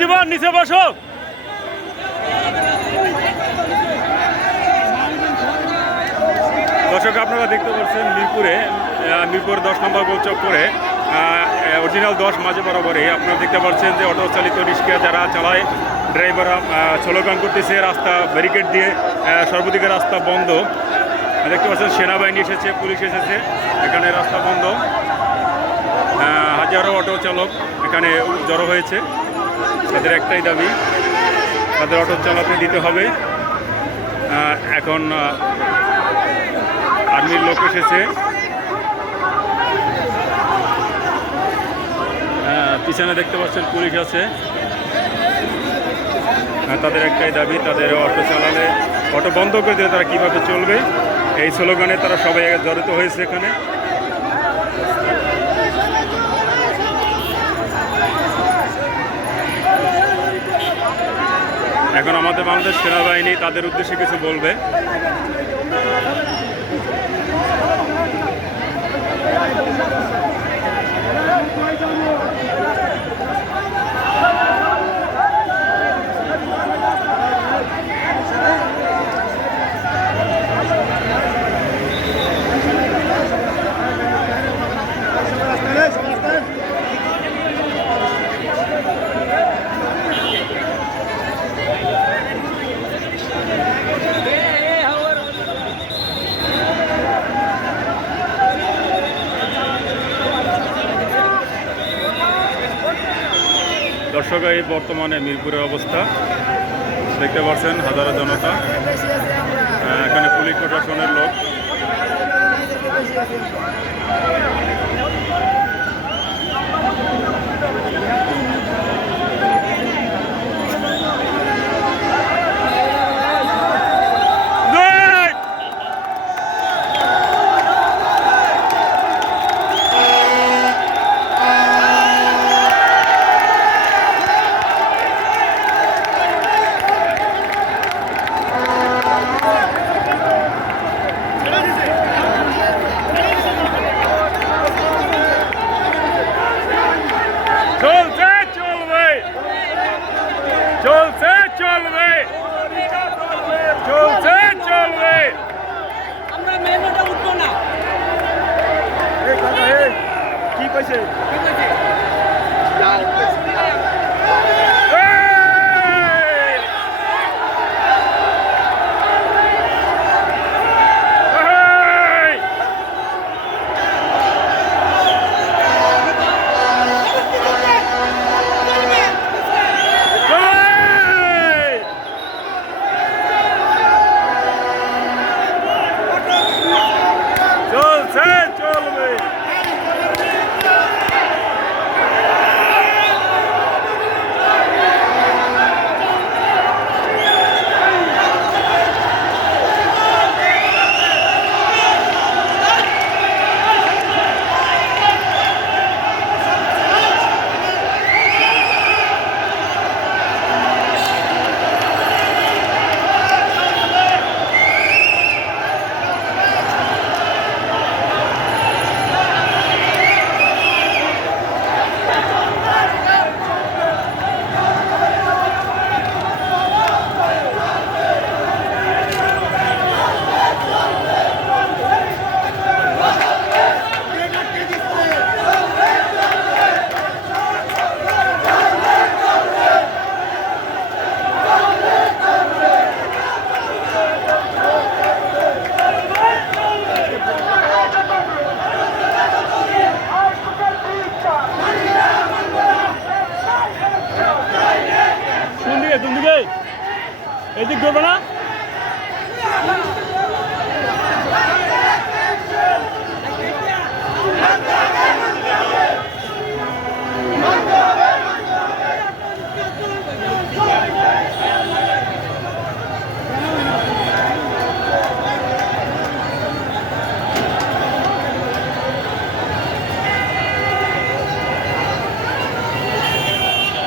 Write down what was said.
জীবন নিচে বসো। দর্শক আপনারা দেখতে পাচ্ছেন মিরপুরে মিরপুর দশ নম্বর গোল চক্করে অরিজিনাল দশ মাঝে বরাবরে আপনারা দেখতে পাচ্ছেন যে অটো চালিত রিক্সা যারা চালায় ড্রাইভাররা স্লোগান করতেছে, রাস্তা ব্যারিকেড দিয়ে সর্বদিকে রাস্তা বন্ধ। দেখতে পাচ্ছেন সেনাবাহিনী এসেছে, পুলিশ এসেছে, এখানে রাস্তা বন্ধ। হাজারো অটো চালক এখানে জড়ো হয়েছে। তাদের একটাই দাবি, তাদের অটো চালাতে দিতে হবে। এখন আর্মির লোক এসেছে। পিছনে দেখতে পাচ্ছেন পুলিশ আছে। তাদের একটাই দাবি, তাদের অটো চালালে, অটো বন্ধ করে দিলে তারা কীভাবে চলবে? এই স্লোগানে তারা সবাই জড়িত হয়েছে এখানে। এখন আমাদের বাংলাদেশ সেনাবাহিনী তাদের উদ্দেশ্যে কিছু বলবে। দর্শক এই বর্তমানে মিরপুরের অবস্থা। দেখতে পাচ্ছেন হাজারো জনতা। এখানে পুলিশ প্রশাসনের লোক। কি কইছে ঠিক এদিক ধরবে না।